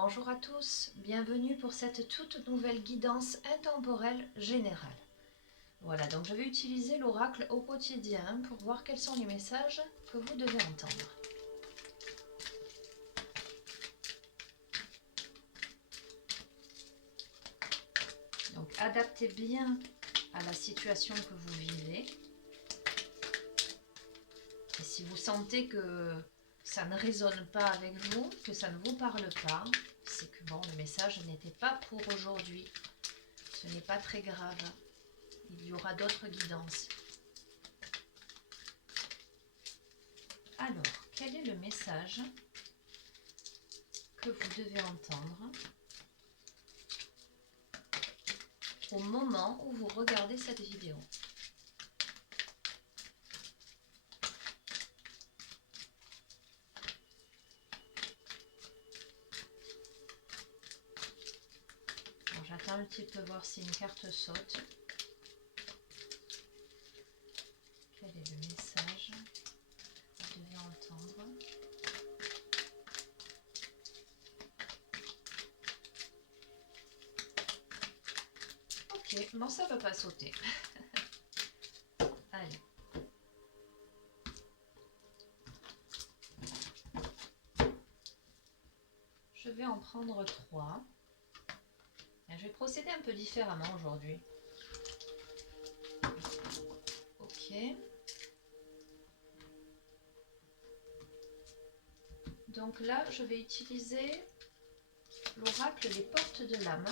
Bonjour à tous, bienvenue pour cette toute nouvelle guidance intemporelle générale. Voilà, donc je vais utiliser l'oracle au quotidien pour voir quels sont les messages que vous devez entendre. Donc adaptez bien à la situation que vous vivez. Et si vous sentez que ça ne résonne pas avec vous, que ça ne vous parle pas, c'est que bon, le message n'était pas pour aujourd'hui. Ce n'est pas très grave. Il y aura d'autres guidances. Alors, quel est le message que vous devez entendre au moment où vous regardez cette vidéo? J'attends un petit peu voir si une carte saute. Quel est le message que vous devez entendre? Ok, bon, ça ne va pas sauter. Allez. Je vais en prendre 3. Je vais procéder un peu différemment aujourd'hui. Ok. Donc là, je vais utiliser l'oracle des portes de l'âme.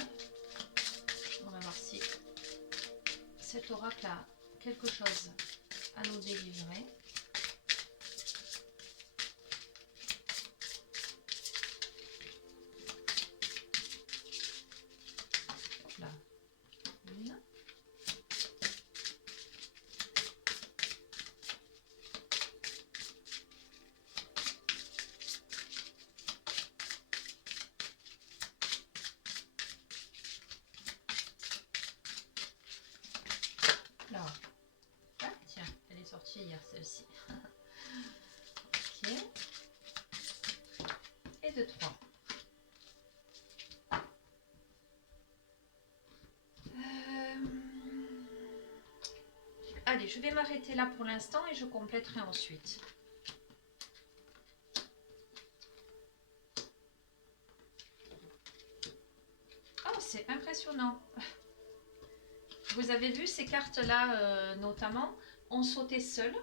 On va voir si cet oracle a quelque chose à nous délivrer. Là, une. Là. Ah, tiens, elle est sortie hier celle-ci. Ok. Et de 3. Allez, je vais m'arrêter là pour l'instant et je compléterai ensuite. Oh, c'est impressionnant. Vous avez vu ces cartes-là, notamment, ont sauté seules.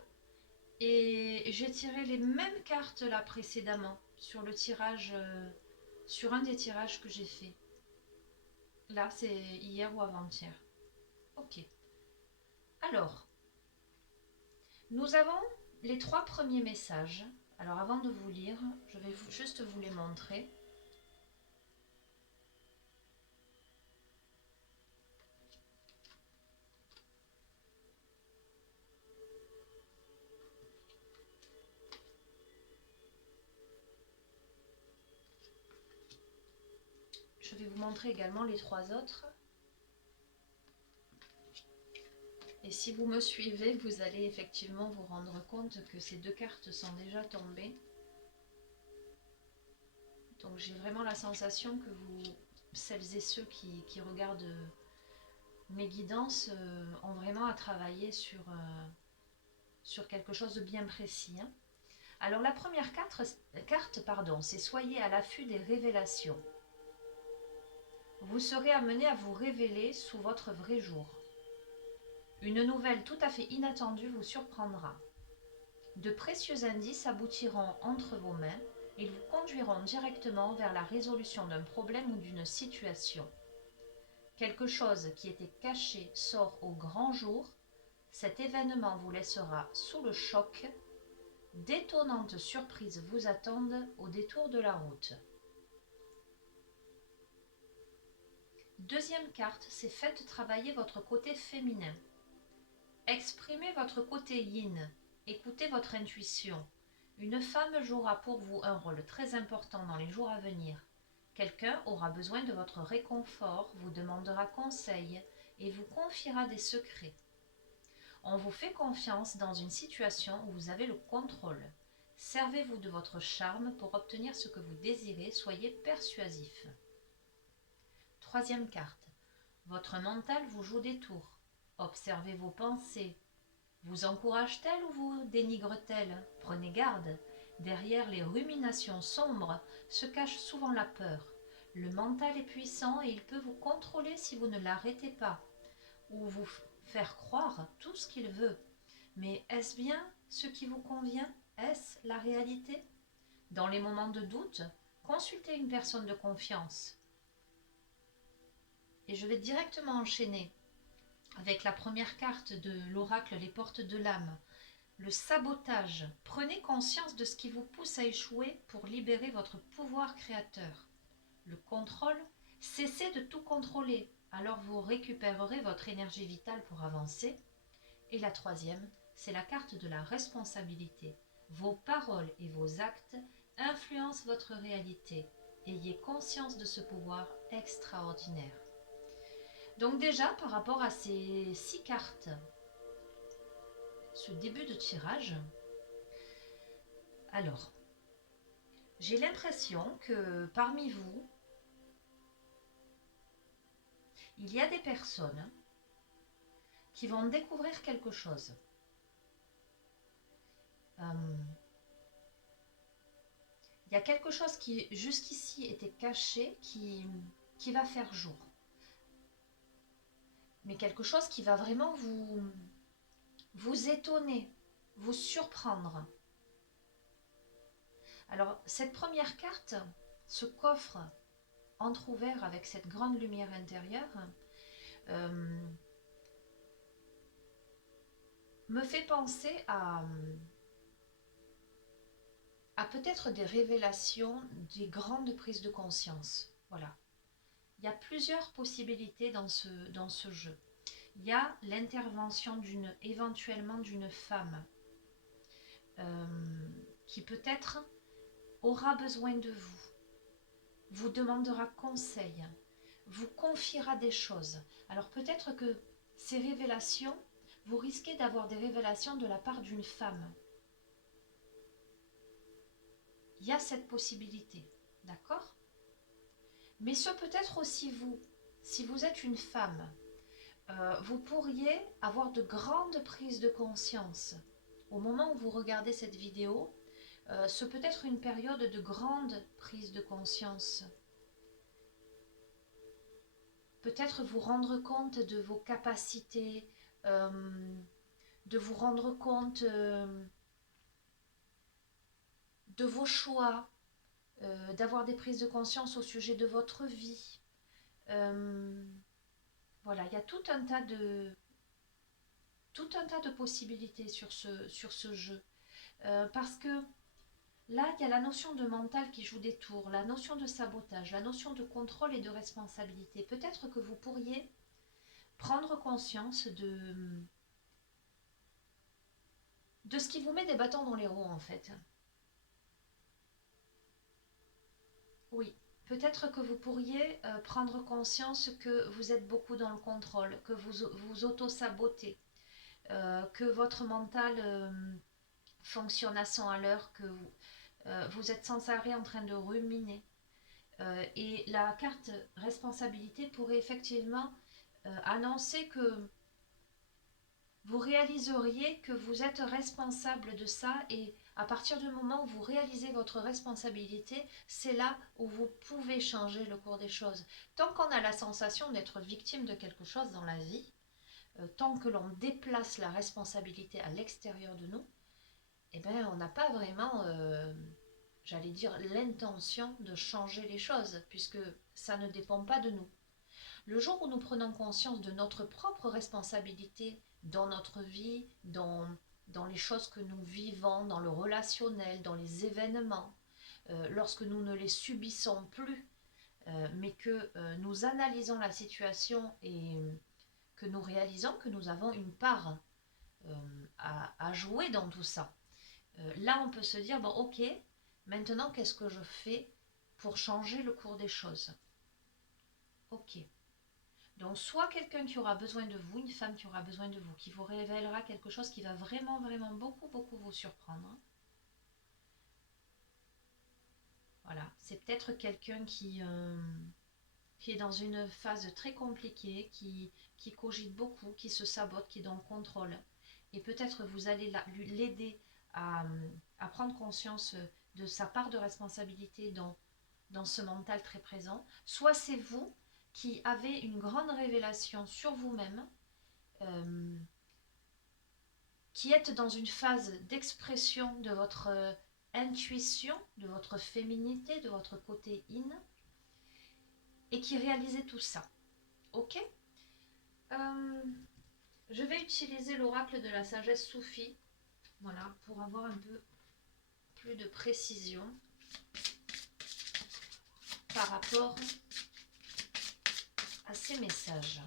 Et j'ai tiré les mêmes cartes là précédemment sur le tirage, sur un des tirages que j'ai fait. Là, c'est hier ou avant-hier. Ok. Alors, nous avons les 3 premiers messages. Alors, avant de vous lire, je vais juste vous les montrer. Je vais vous montrer également les 3 autres. Et si vous me suivez, vous allez effectivement vous rendre compte que ces 2 cartes sont déjà tombées. Donc j'ai vraiment la sensation que vous, celles et ceux qui regardent mes guidances, ont vraiment à travailler sur quelque chose de bien précis. Hein. Alors la première carte, c'est soyez à l'affût des révélations. Vous serez amené à vous révéler sous votre vrai jour. Une nouvelle tout à fait inattendue vous surprendra. De précieux indices aboutiront entre vos mains. Ils vous conduiront directement vers la résolution d'un problème ou d'une situation. Quelque chose qui était caché sort au grand jour. Cet événement vous laissera sous le choc. D'étonnantes surprises vous attendent au détour de la route. Deuxième carte, c'est faites travailler votre côté féminin. Exprimez votre côté yin. Écoutez votre intuition. Une femme jouera pour vous un rôle très important dans les jours à venir. Quelqu'un aura besoin de votre réconfort, vous demandera conseil et vous confiera des secrets. On vous fait confiance dans une situation où vous avez le contrôle. Servez-vous de votre charme pour obtenir ce que vous désirez, soyez persuasif. Troisième carte. Votre mental vous joue des tours. Observez vos pensées. Vous encourage-t-elle ou vous dénigre-t-elle? Prenez garde. Derrière les ruminations sombres se cache souvent la peur. Le mental est puissant et il peut vous contrôler si vous ne l'arrêtez pas, ou vous faire croire tout ce qu'il veut. Mais est-ce bien ce qui vous convient? Est-ce la réalité? Dans les moments de doute, consultez une personne de confiance. Et je vais directement enchaîner avec la première carte de l'oracle Les Portes de l'âme. Le sabotage. Prenez conscience de ce qui vous pousse à échouer pour libérer votre pouvoir créateur. Le contrôle. Cessez de tout contrôler, alors vous récupérerez votre énergie vitale pour avancer. Et la troisième, c'est la carte de la responsabilité. Vos paroles et vos actes influencent votre réalité. Ayez conscience de ce pouvoir extraordinaire. Donc déjà, par rapport à ces 6 cartes, ce début de tirage, alors, j'ai l'impression que parmi vous, il y a des personnes qui vont découvrir quelque chose. Il y a quelque chose qui jusqu'ici était caché qui va faire jour. Mais quelque chose qui va vraiment vous étonner, vous surprendre. Alors, cette première carte, ce coffre entrouvert avec cette grande lumière intérieure, me fait penser à peut-être des révélations, des grandes prises de conscience. Voilà. Il y a plusieurs possibilités dans ce jeu. Il y a l'intervention éventuellement d'une femme qui peut-être aura besoin de vous demandera conseil, vous confiera des choses. Alors peut-être que ces révélations, vous risquez d'avoir des révélations de la part d'une femme. Il y a cette possibilité, d'accord? Mais ce peut être aussi vous. Si vous êtes une femme, vous pourriez avoir de grandes prises de conscience. Au moment où vous regardez cette vidéo, ce peut être une période de grande prise de conscience. Peut-être vous rendre compte de vos capacités, de vous rendre compte de vos choix, d'avoir des prises de conscience au sujet de votre vie. Voilà, il y a tout un tas de possibilités sur ce jeu. Parce que là, il y a la notion de mental qui joue des tours, la notion de sabotage, la notion de contrôle et de responsabilité. Peut-être que vous pourriez prendre conscience de ce qui vous met des bâtons dans les roues, en fait. Oui, peut-être que vous pourriez prendre conscience que vous êtes beaucoup dans le contrôle, que vous auto-sabotez, que votre mental fonctionne à 100 à l'heure, que vous êtes sans arrêt en train de ruminer. Et la carte responsabilité pourrait effectivement annoncer que vous réaliseriez que vous êtes responsable de ça, et à partir du moment où vous réalisez votre responsabilité, c'est là où vous pouvez changer le cours des choses. Tant qu'on a la sensation d'être victime de quelque chose dans la vie, tant que l'on déplace la responsabilité à l'extérieur de nous, eh ben, on n'a pas vraiment, j'allais dire, l'intention de changer les choses, puisque ça ne dépend pas de nous. Le jour où nous prenons conscience de notre propre responsabilité dans notre vie, dans les choses que nous vivons, dans le relationnel, dans les événements, lorsque nous ne les subissons plus, mais que nous analysons la situation et que nous réalisons que nous avons une part à jouer dans tout ça. Là, on peut se dire, bon, ok, maintenant, qu'est-ce que je fais pour changer le cours des choses? Ok. Donc, soit quelqu'un qui aura besoin de vous, une femme qui aura besoin de vous, qui vous révélera quelque chose qui va vraiment, vraiment beaucoup, beaucoup vous surprendre. Voilà, c'est peut-être quelqu'un qui est dans une phase très compliquée, qui cogite beaucoup, qui se sabote, qui est dans le contrôle. Et peut-être vous allez l'aider à, à prendre conscience de sa part de responsabilité dans ce mental très présent. Soit c'est vous qui avez une grande révélation sur vous-même, euh, qui êtes dans une phase d'expression de votre intuition, de votre féminité, de votre côté in, et qui réalisez tout ça. Ok. Je vais utiliser l'oracle de la sagesse soufie, voilà, pour avoir un peu plus de précision par rapport à ces messages.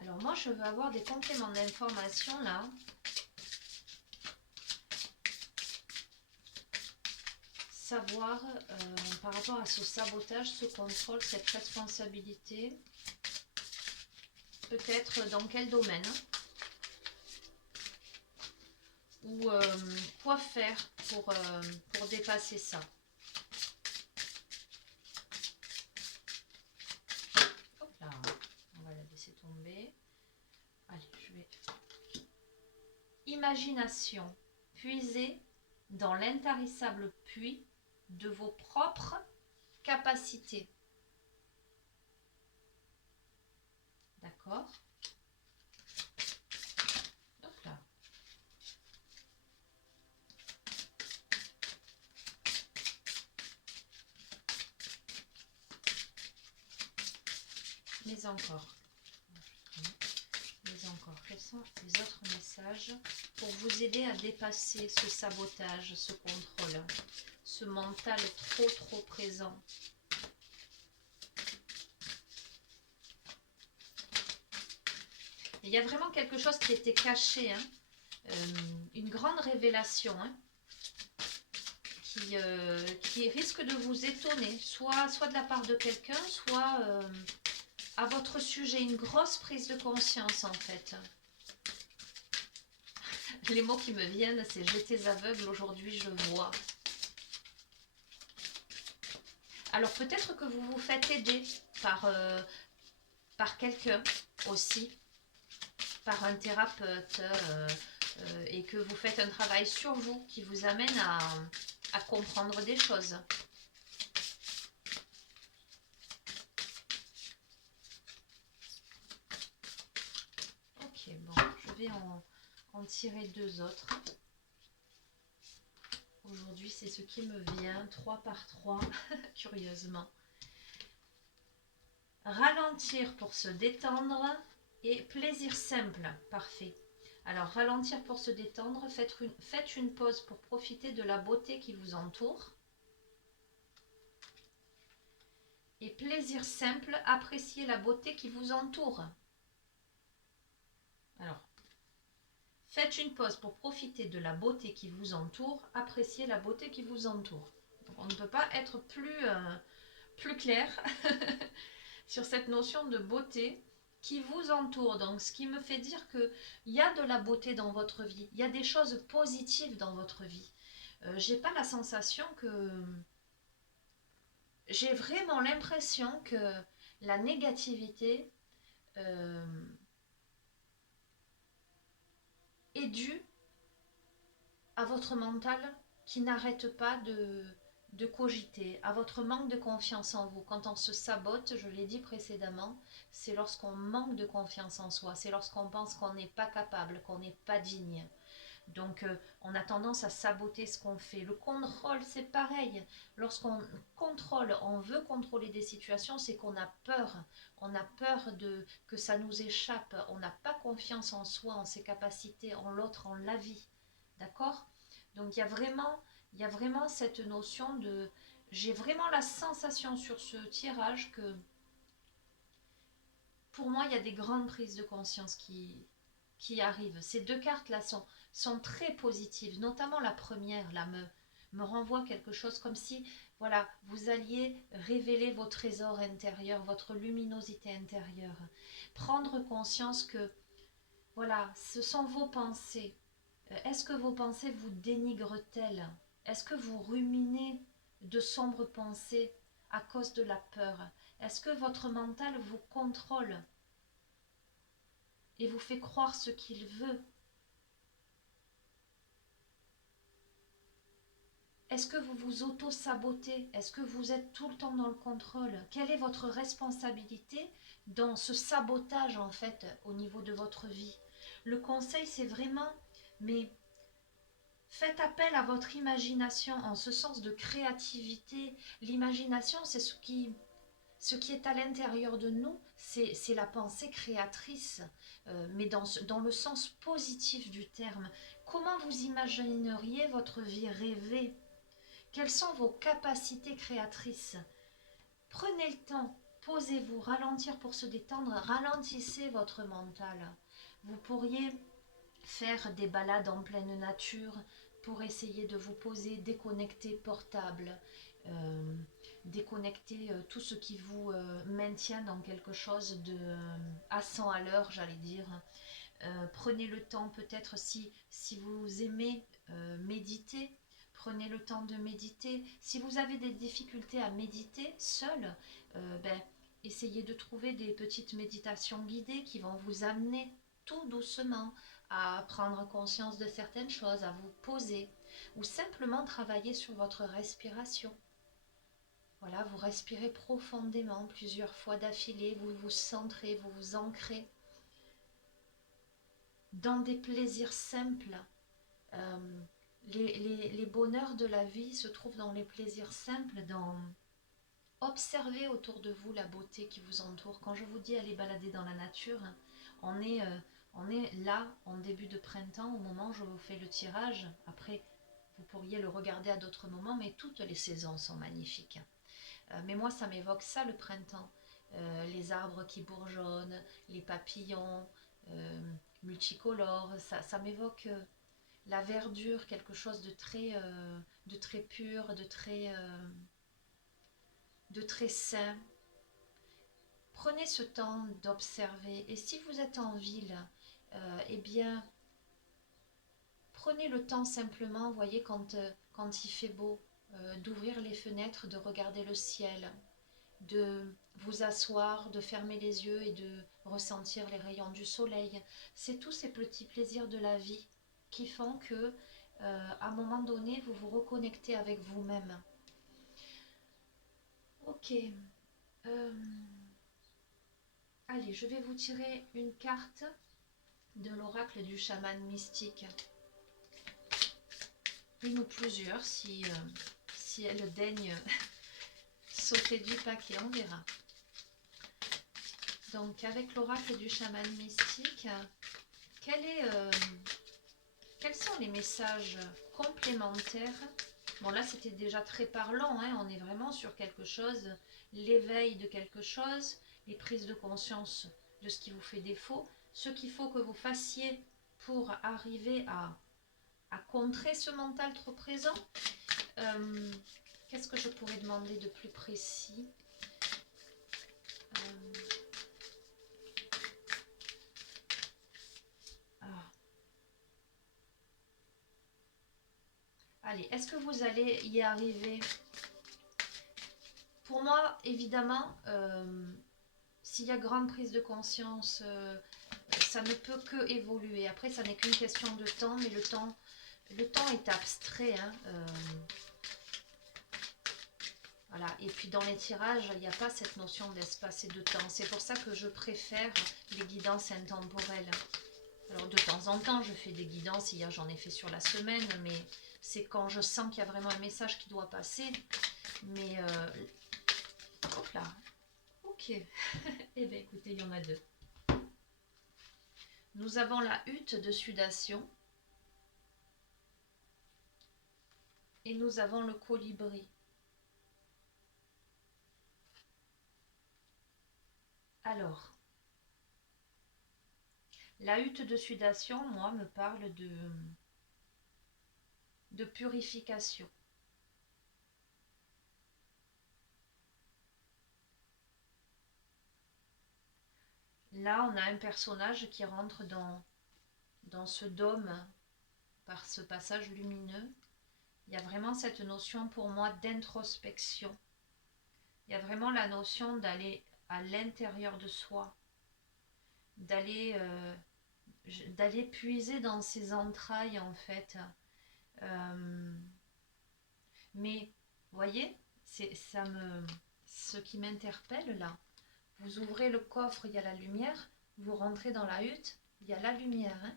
Alors moi, je veux avoir des compléments d'information là. Savoir par rapport à ce sabotage, ce contrôle, cette responsabilité, peut-être dans quel domaine, ou quoi faire pour dépasser ça. Hop là, on va la laisser tomber. Allez, je vais... Imagination, puiser dans l'intarissable puits de vos propres capacités. D'accord? Hop là. Mais encore. Mais encore. Quels sont les autres messages pour vous aider à dépasser ce sabotage, ce contrôle, ce mental trop présent? Il y a vraiment quelque chose qui était caché, hein, une grande révélation, hein, qui risque de vous étonner, soit de la part de quelqu'un, soit à votre sujet, une grosse prise de conscience en fait. Les mots qui me viennent, c'est « j'étais aveugle, aujourd'hui je vois ». Alors peut-être que vous vous faites aider par quelqu'un aussi, par un thérapeute, et que vous faites un travail sur vous qui vous amène à comprendre des choses. Ok, bon, je vais en tirer deux autres. Aujourd'hui, c'est ce qui me vient, 3 par 3, curieusement. Ralentir pour se détendre et plaisir simple, parfait. Alors, ralentir pour se détendre, faites une pause pour profiter de la beauté qui vous entoure. Et plaisir simple, appréciez la beauté qui vous entoure. Alors, faites une pause pour profiter de la beauté qui vous entoure, appréciez la beauté qui vous entoure. Donc, on ne peut pas être plus clair sur cette notion de beauté qui vous entoure. Donc, ce qui me fait dire qu'il y a de la beauté dans votre vie, il y a des choses positives dans votre vie. J'ai pas la sensation que... J'ai vraiment l'impression que la négativité est due à votre mental qui n'arrête pas de cogiter, à votre manque de confiance en vous. Quand on se sabote, je l'ai dit précédemment, c'est lorsqu'on manque de confiance en soi, c'est lorsqu'on pense qu'on n'est pas capable, qu'on n'est pas digne. Donc on a tendance à saboter ce qu'on fait. Le contrôle, c'est pareil. Lorsqu'on contrôle, on veut contrôler des situations, c'est qu'on a peur. On a peur que ça nous échappe. On n'a pas confiance en soi, en ses capacités, en l'autre, en la vie. D'accord? Donc il y a vraiment cette notion de... J'ai vraiment la sensation sur ce tirage que pour moi, il y a des grandes prises de conscience qui arrivent. Ces deux cartes-là sont très positives, notamment la première, là, me renvoie quelque chose comme si voilà, vous alliez révéler vos trésors intérieurs, votre luminosité intérieure. Prendre conscience que, voilà, ce sont vos pensées. Est-ce que vos pensées vous dénigrent-elles? Est-ce que vous ruminez de sombres pensées à cause de la peur? Est-ce que votre mental vous contrôle et vous fait croire ce qu'il veut? Est-ce que vous vous auto-sabotez? Est-ce que vous êtes tout le temps dans le contrôle? Quelle est votre responsabilité dans ce sabotage en fait au niveau de votre vie? Le conseil c'est vraiment, mais faites appel à votre imagination en ce sens de créativité. L'imagination c'est ce qui est à l'intérieur de nous, c'est la pensée créatrice, mais dans le sens positif du terme. Comment vous imagineriez votre vie rêvée? Quelles sont vos capacités créatrices? Prenez le temps, posez-vous, ralentir pour se détendre, ralentissez votre mental. Vous pourriez faire des balades en pleine nature pour essayer de vous poser, déconnecter portable, euh, déconnecter tout ce qui vous maintient dans quelque chose de à 100 à l'heure, j'allais dire. Prenez le temps peut-être si vous aimez méditer, prenez le temps de méditer. Si vous avez des difficultés à méditer seul, essayez de trouver des petites méditations guidées qui vont vous amener tout doucement à prendre conscience de certaines choses, à vous poser, ou simplement travailler sur votre respiration. Voilà, vous respirez profondément plusieurs fois d'affilée, vous vous centrez, vous vous ancrez dans des plaisirs simples. Euh, les bonheurs de la vie se trouvent dans les plaisirs simples, dans observer autour de vous la beauté qui vous entoure. Quand je vous dis aller balader dans la nature, on est là en début de printemps, au moment où je vous fais le tirage. Après, vous pourriez le regarder à d'autres moments, mais toutes les saisons sont magnifiques. Mais moi, ça m'évoque ça, le printemps. Les arbres qui bourgeonnent, les papillons multicolores, ça m'évoque la verdure, quelque chose de très pur, de très sain. Prenez ce temps d'observer. Et si vous êtes en ville, eh bien, prenez le temps simplement, voyez, quand il fait beau, d'ouvrir les fenêtres, de regarder le ciel, de vous asseoir, de fermer les yeux et de ressentir les rayons du soleil. C'est tous ces petits plaisirs de la vie qui font que, à un moment donné, vous vous reconnectez avec vous-même. Ok. Euh, Allez, je vais vous tirer une carte de l'oracle du chaman mystique. Une ou plusieurs, si elle daigne sauter du paquet, on verra. Donc, avec l'oracle du chaman mystique, quels sont les messages complémentaires? Bon, là, c'était déjà très parlant, hein, on est vraiment sur quelque chose, l'éveil de quelque chose, les prises de conscience de ce qui vous fait défaut, ce qu'il faut que vous fassiez pour arriver à contrer ce mental trop présent. Qu'est-ce que je pourrais demander de plus précis? Ah. Allez, est-ce que vous allez y arriver? Pour moi, évidemment, s'il y a grande prise de conscience, ça ne peut que évoluer. Après, ça n'est qu'une question de temps, mais le temps est abstrait. Hein, voilà. Et puis dans les tirages, il n'y a pas cette notion d'espace et de temps. C'est pour ça que je préfère les guidances intemporelles. Alors de temps en temps, je fais des guidances. Hier, j'en ai fait sur la semaine, mais c'est quand je sens qu'il y a vraiment un message qui doit passer. Mais hop là. Ok. Eh bien écoutez, il y en a deux. Nous avons la hutte de sudation et nous avons le colibri. Alors, la hutte de sudation, moi, me parle de, purification. là, on a un personnage qui rentre dans ce dôme par ce passage lumineux. Il y a vraiment cette notion pour moi d'introspection. Il y a vraiment la notion d'aller à l'intérieur de soi, d'aller puiser dans ses entrailles en fait. Euh, mais, voyez, ce qui m'interpelle là, vous ouvrez le coffre, il y a la lumière, vous rentrez dans la hutte, il y a la lumière. Hein.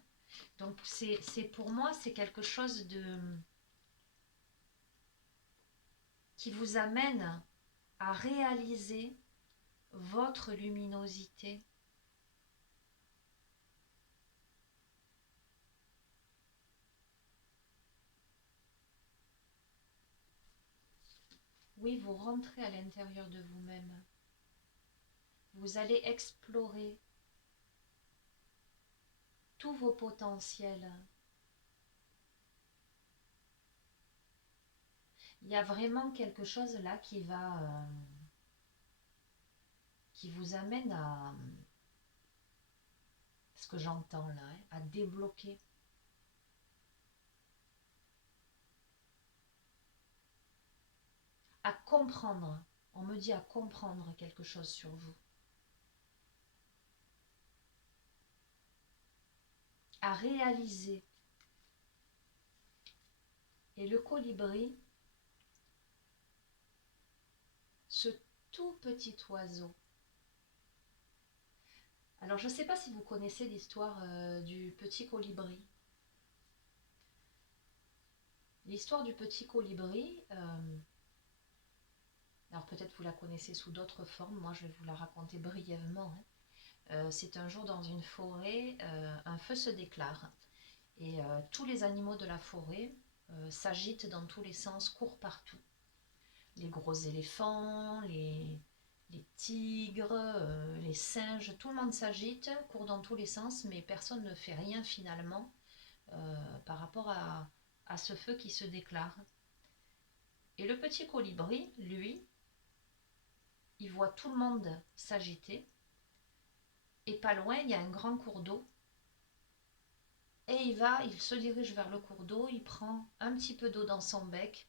Donc c'est pour moi, c'est quelque chose qui vous amène à réaliser votre luminosité. Oui, vous rentrez à l'intérieur de vous-même. Vous allez explorer tous vos potentiels. Il y a vraiment quelque chose là qui vous amène à, ce que j'entends là, hein, à débloquer. À comprendre. On me dit à comprendre quelque chose sur vous. À réaliser. Et le colibri, ce tout petit oiseau. Alors je ne sais pas si vous connaissez l'histoire du petit colibri. L'histoire du petit colibri, alors peut-être vous la connaissez sous d'autres formes, moi je vais vous la raconter brièvement. Hein. C'est un jour dans une forêt, un feu se déclare et tous les animaux de la forêt s'agitent dans tous les sens, courent partout. Les gros éléphants, les tigres, les singes, tout le monde s'agite, court dans tous les sens, mais personne ne fait rien finalement par rapport à ce feu qui se déclare. Et le petit colibri, lui, il voit tout le monde s'agiter, et pas loin, il y a un grand cours d'eau, et il se dirige vers le cours d'eau, il prend un petit peu d'eau dans son bec,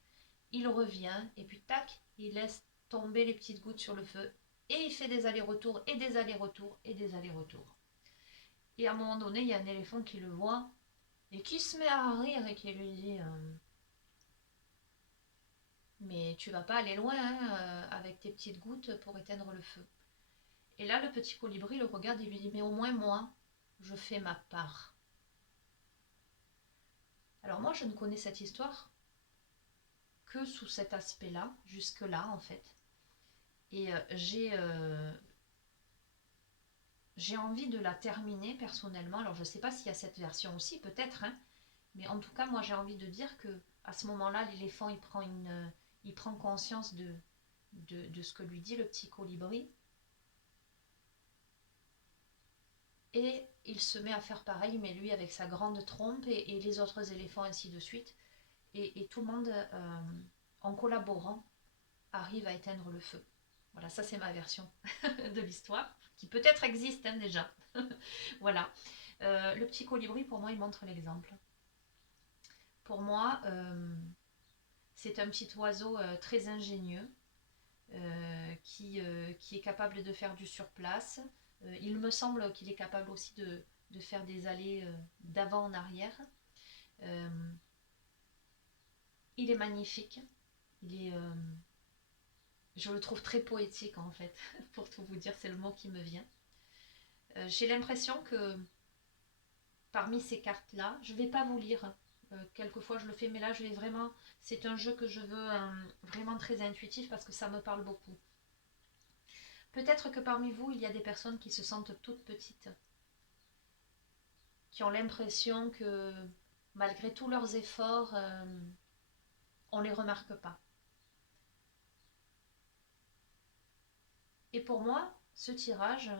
il revient, et puis tac, il laisse tomber les petites gouttes sur le feu, et il fait des allers-retours, et des allers-retours, et des allers-retours. Et à un moment donné, il y a un éléphant qui le voit, et qui se met à rire, et qui lui dit mais tu vas pas aller loin hein, avec tes petites gouttes pour éteindre le feu. Et là, le petit colibri le regarde et lui dit, mais au moins moi, je fais ma part. Alors moi, je ne connais cette histoire que sous cet aspect-là, jusque-là en fait. Et j'ai envie de la terminer personnellement. Alors je ne sais pas s'il y a cette version aussi, peut-être, hein, mais en tout cas, moi j'ai envie de dire que à ce moment-là, l'éléphant il prend conscience de ce que lui dit le petit colibri. Et il se met à faire pareil, mais lui avec sa grande trompe et les autres éléphants ainsi de suite. Et tout le monde, en collaborant, arrive à éteindre le feu. Voilà, ça c'est ma version de l'histoire, qui peut-être existe hein, déjà. Voilà. Le petit colibri, pour moi, il montre l'exemple. Pour moi, c'est un petit oiseau très ingénieux, qui est capable de faire du surplace. Il me semble qu'il est capable aussi de faire des allées d'avant en arrière. Il est magnifique. Je le trouve très poétique en fait, pour tout vous dire, c'est le mot qui me vient. J'ai l'impression que parmi ces cartes-là, je ne vais pas vous lire. Quelquefois je le fais, mais là je vais vraiment. C'est un jeu que je veux vraiment très intuitif parce que ça me parle beaucoup. Peut-être que parmi vous, il y a des personnes qui se sentent toutes petites, qui ont l'impression que malgré tous leurs efforts, on ne les remarque pas. Et pour moi, ce tirage,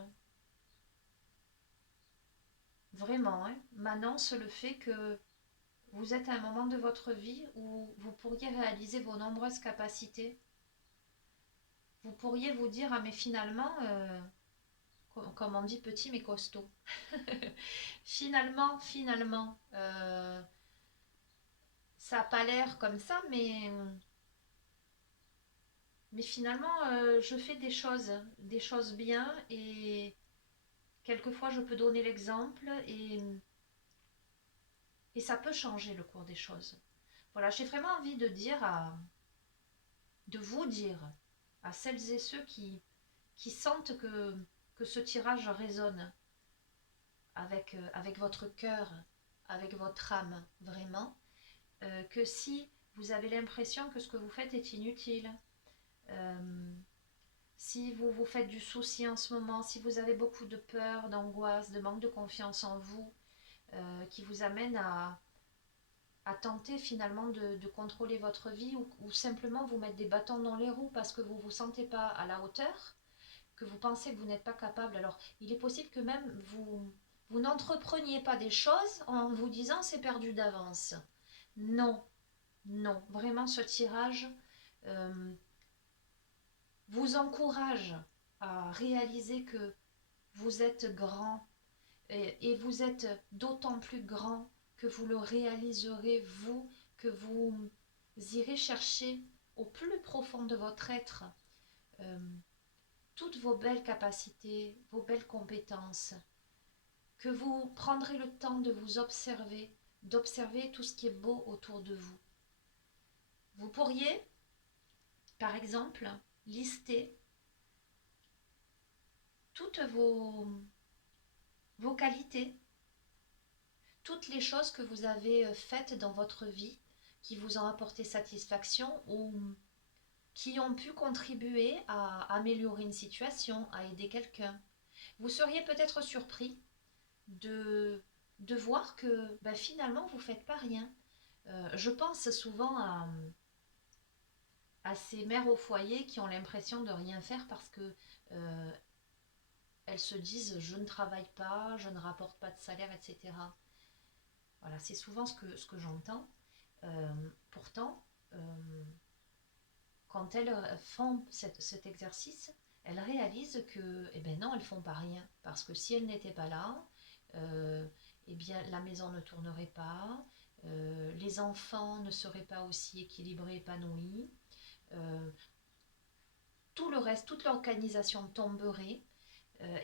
vraiment, hein, m'annonce le fait que vous êtes à un moment de votre vie où vous pourriez réaliser vos nombreuses capacités. Vous pourriez vous dire, ah mais finalement, comme on dit, petit mais costaud. Finalement, ça n'a pas l'air comme ça, mais finalement, je fais des choses bien, et quelquefois je peux donner l'exemple, et ça peut changer le cours des choses. Voilà, j'ai vraiment envie de vous dire à celles et ceux qui sentent que ce tirage résonne avec votre cœur, avec votre âme, vraiment, que si vous avez l'impression que ce que vous faites est inutile, euh, si vous vous faites du souci en ce moment, si vous avez beaucoup de peur, d'angoisse, de manque de confiance en vous, qui vous amène à tenter finalement de contrôler votre vie, ou simplement vous mettre des bâtons dans les roues parce que vous ne vous sentez pas à la hauteur, que vous pensez que vous n'êtes pas capable. Alors il est possible que même vous n'entrepreniez pas des choses en vous disant c'est perdu d'avance. Non, non, vraiment ce tirage euh, vous encourage à réaliser que vous êtes grand, et vous êtes d'autant plus grand que vous le réaliserez, vous, que vous irez chercher au plus profond de votre être euh, toutes vos belles capacités, vos belles compétences, que vous prendrez le temps de vous observer, d'observer tout ce qui est beau autour de vous. Vous pourriez, par exemple, lister toutes vos qualités, toutes les choses que vous avez faites dans votre vie qui vous ont apporté satisfaction, ou qui ont pu contribuer à améliorer une situation, à aider quelqu'un. Vous seriez peut-être surpris de voir que ben, finalement vous ne faites pas rien. Je pense souvent à ces mères au foyer qui ont l'impression de rien faire parce que elles se disent je ne travaille pas, je ne rapporte pas de salaire, etc. Voilà, c'est souvent ce que j'entends. Pourtant, quand elles font cet exercice, elles réalisent que, eh ben non, elles font pas rien. Parce que si elles n'étaient pas là, eh bien, la maison ne tournerait pas, les enfants ne seraient pas aussi équilibrés, épanouis, euh, tout le reste, toute l'organisation tomberait,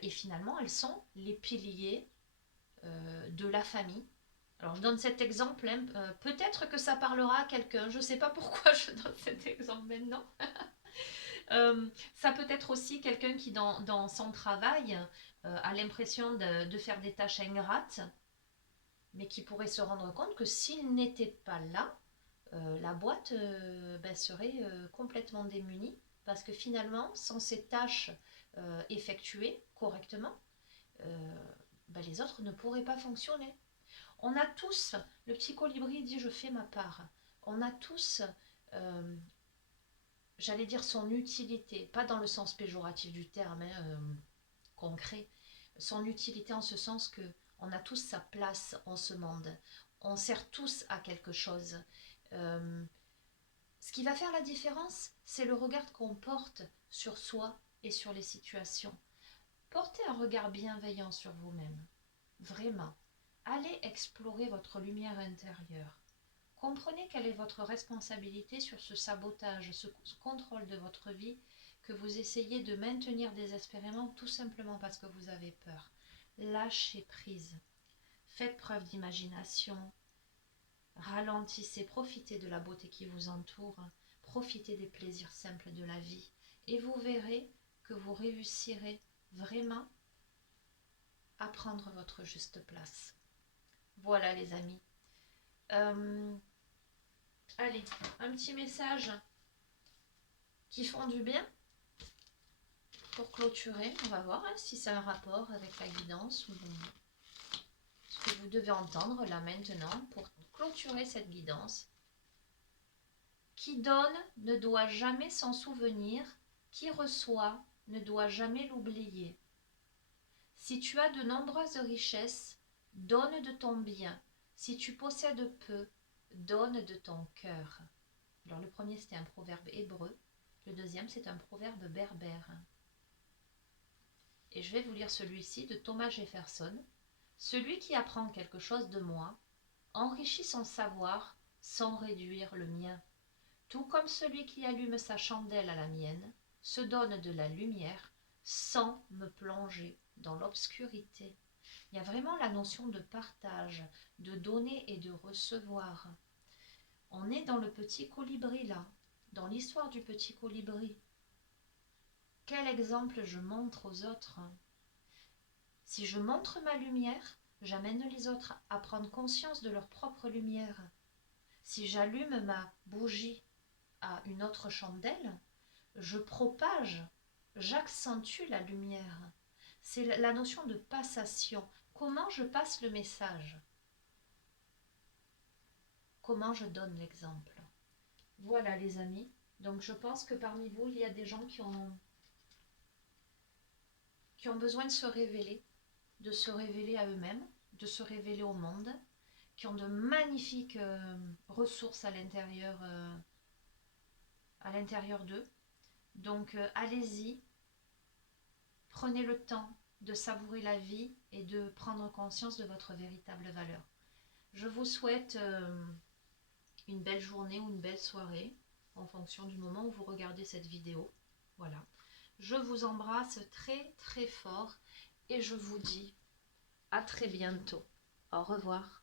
et finalement, elles sont les piliers de la famille. Alors, je donne cet exemple, hein, peut-être que ça parlera à quelqu'un, je ne sais pas pourquoi je donne cet exemple maintenant. Ça peut être aussi quelqu'un qui, dans son travail, a l'impression de faire des tâches ingrates, mais qui pourrait se rendre compte que s'il n'était pas là, la boîte ben, serait complètement démunie, parce que finalement, sans ces tâches effectuées correctement, ben, les autres ne pourraient pas fonctionner. On a tous, le petit colibri dit je fais ma part, on a tous, euh, j'allais dire son utilité, pas dans le sens péjoratif du terme, hein, concret, son utilité en ce sens que on a tous sa place en ce monde, on sert tous à quelque chose. Euh, Ce qui va faire la différence, c'est le regard qu'on porte sur soi et sur les situations. Portez un regard bienveillant sur vous-même, vraiment. Allez explorer votre lumière intérieure. Comprenez quelle est votre responsabilité sur ce sabotage, ce contrôle de votre vie que vous essayez de maintenir désespérément, tout simplement parce que vous avez peur. Lâchez prise. Faites preuve d'imagination. Ralentissez, profitez de la beauté qui vous entoure. Profitez des plaisirs simples de la vie. Et vous verrez que vous réussirez vraiment à prendre votre juste place. Voilà les amis. Allez, un petit message qui font du bien pour clôturer. On va voir hein, si c'est un rapport avec la guidance ou ce que vous devez entendre là maintenant pour clôturer cette guidance. Qui donne ne doit jamais s'en souvenir, qui reçoit ne doit jamais l'oublier. Si tu as de nombreuses richesses, donne de ton bien. Si tu possèdes peu, donne de ton cœur. Alors le premier c'était un proverbe hébreu, le deuxième c'est un proverbe berbère. Et je vais vous lire celui-ci de Thomas Jefferson. Celui qui apprend quelque chose de moi enrichit son savoir sans réduire le mien. Tout comme celui qui allume sa chandelle à la mienne se donne de la lumière sans me plonger dans l'obscurité. Il y a vraiment la notion de partage, de donner et de recevoir. On est dans le petit colibri là, dans l'histoire du petit colibri. Quel exemple je montre aux autres? Si je montre ma lumière, j'amène les autres à prendre conscience de leur propre lumière. Si j'allume ma bougie à une autre chandelle, je propage, j'accentue la lumière. C'est la notion de passation. Comment je passe le message? Comment je donne l'exemple? Voilà les amis. Donc je pense que parmi vous, il y a des gens qui ont besoin de se révéler à eux-mêmes, de se révéler au monde, qui ont de magnifiques ressources à l'intérieur d'eux. Donc allez-y, prenez le temps de savourer la vie et de prendre conscience de votre véritable valeur. Je vous souhaite une belle journée ou une belle soirée en fonction du moment où vous regardez cette vidéo. Voilà. Je vous embrasse très très fort et je vous dis à très bientôt. Au revoir.